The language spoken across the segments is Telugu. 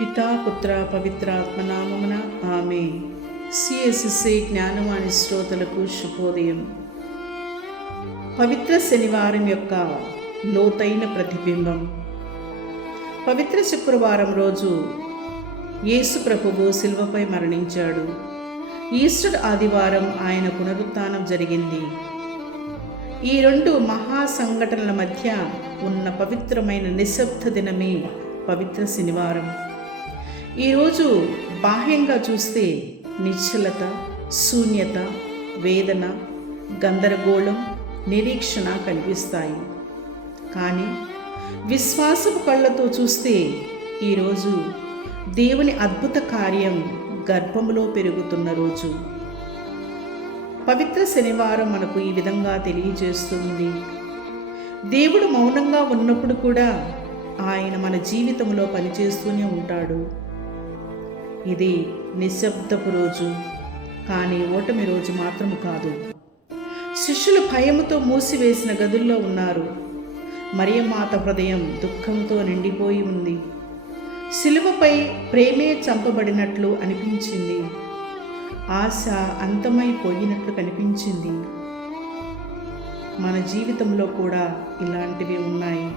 పితా పుత్ర పవిత్రాత్మ నామమున ఆమె. సిఎస్సి జ్ఞానవాణి శ్రోతలకు శుభోదయం. పవిత్ర శనివారం యొక్క లోతైన ప్రతిబింబం. పవిత్ర శుక్రవారం రోజు యేసు ప్రభువు శిలువపై మరణించాడు. ఈస్టర్ ఆదివారం ఆయన పునరుత్థానం జరిగింది. ఈ రెండు మహా సంఘటనల మధ్య ఉన్న పవిత్రమైన నిశ్శబ్ద దినమే పవిత్ర శనివారం. ఈరోజు బాహ్యంగా చూస్తే నిశ్చలత, శూన్యత, వేదన, గందరగోళం, నిరీక్షణ కనిపిస్తాయి. కానీ విశ్వాసపు కళ్ళతో చూస్తే ఈరోజు దేవుని అద్భుత కార్యం గర్భములో పెరుగుతున్న రోజు. పవిత్ర శనివారం మనకు ఈ విధంగా తెలియజేస్తుంది. దేవుడు మౌనంగా ఉన్నప్పుడు కూడా ఆయన మన జీవితంలో పనిచేస్తూనే ఉంటాడు. ఇది నిశ్శబ్దపు రోజు, కానీ ఓటమి రోజు మాత్రము కాదు. శిష్యులు భయముతో మూసివేసిన గదుల్లో ఉన్నారు. మరియమాత హృదయం దుఃఖంతో నిండిపోయి ఉంది. శిలువపై ప్రేమే చంపబడినట్లు అనిపించింది. ఆశ అంతమైపోయినట్లు కనిపించింది. మన జీవితంలో కూడా ఇలాంటివి ఉన్నాయి.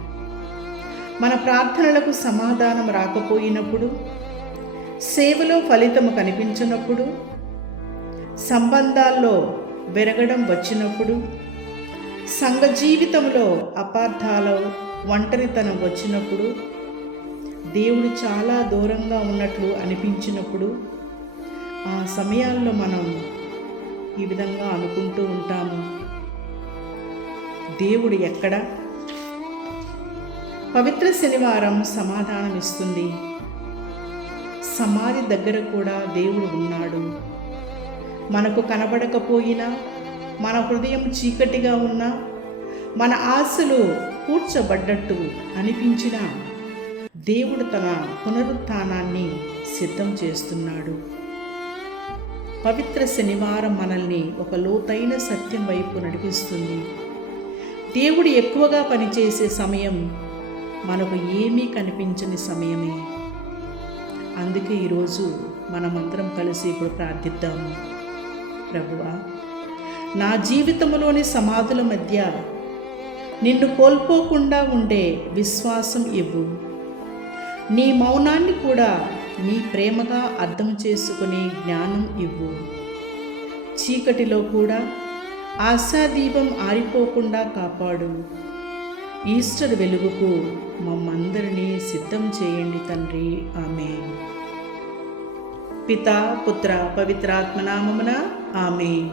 మన ప్రార్థనలకు సమాధానం రాకపోయినప్పుడు, సేవలో ఫలితము కనిపించినప్పుడు, సంబంధాల్లో విరగడం వచ్చినప్పుడు, సంఘ జీవితంలో అపార్థాలు, ఒంటరితనం వచ్చినప్పుడు, దేవుడు చాలా దూరంగా ఉన్నట్లు అనిపించినప్పుడు, ఆ సమయాల్లో మనం ఈ విధంగా అనుకుంటూ ఉంటాము, దేవుడు ఎక్కడ? పవిత్ర శనివారం సమాధానం ఇస్తుంది. సమాధి దగ్గర కూడా దేవుడు ఉన్నాడు. మనకు కనబడకపోయినా, మన హృదయం చీకటిగా ఉన్నా, మన ఆశలు కూర్చబడ్డట్టు అనిపించినా, దేవుడు తన పునరుత్థానాన్ని సిద్ధం చేస్తున్నాడు. పవిత్ర శనివారం మనల్ని ఒక లోతైన సత్యం వైపు నడిపిస్తుంది. దేవుడు ఎక్కువగా పనిచేసే సమయం మనకు ఏమీ కనిపించని సమయమే. అందుకే ఈరోజు మనమందరం కలిసి ఇప్పుడు ప్రార్థిద్దాము. ప్రభువా, నా జీవితంలోని సమాధుల మధ్య నిన్ను కోల్పోకుండా ఉండే విశ్వాసం ఇవ్వు. నీ మౌనాన్ని కూడా నీ ప్రేమగా అర్థం చేసుకునే జ్ఞానం ఇవ్వు. చీకటిలో కూడా ఆశాదీపం ఆరిపోకుండా కాపాడు. ఈస్టర్ వెలుగుకు మమ్మందరినీ సిద్ధం చేయండి తండ్రి. ఆమేన్. పితా పుత్ర పవిత్రాత్మ నామమున ఆమేన్.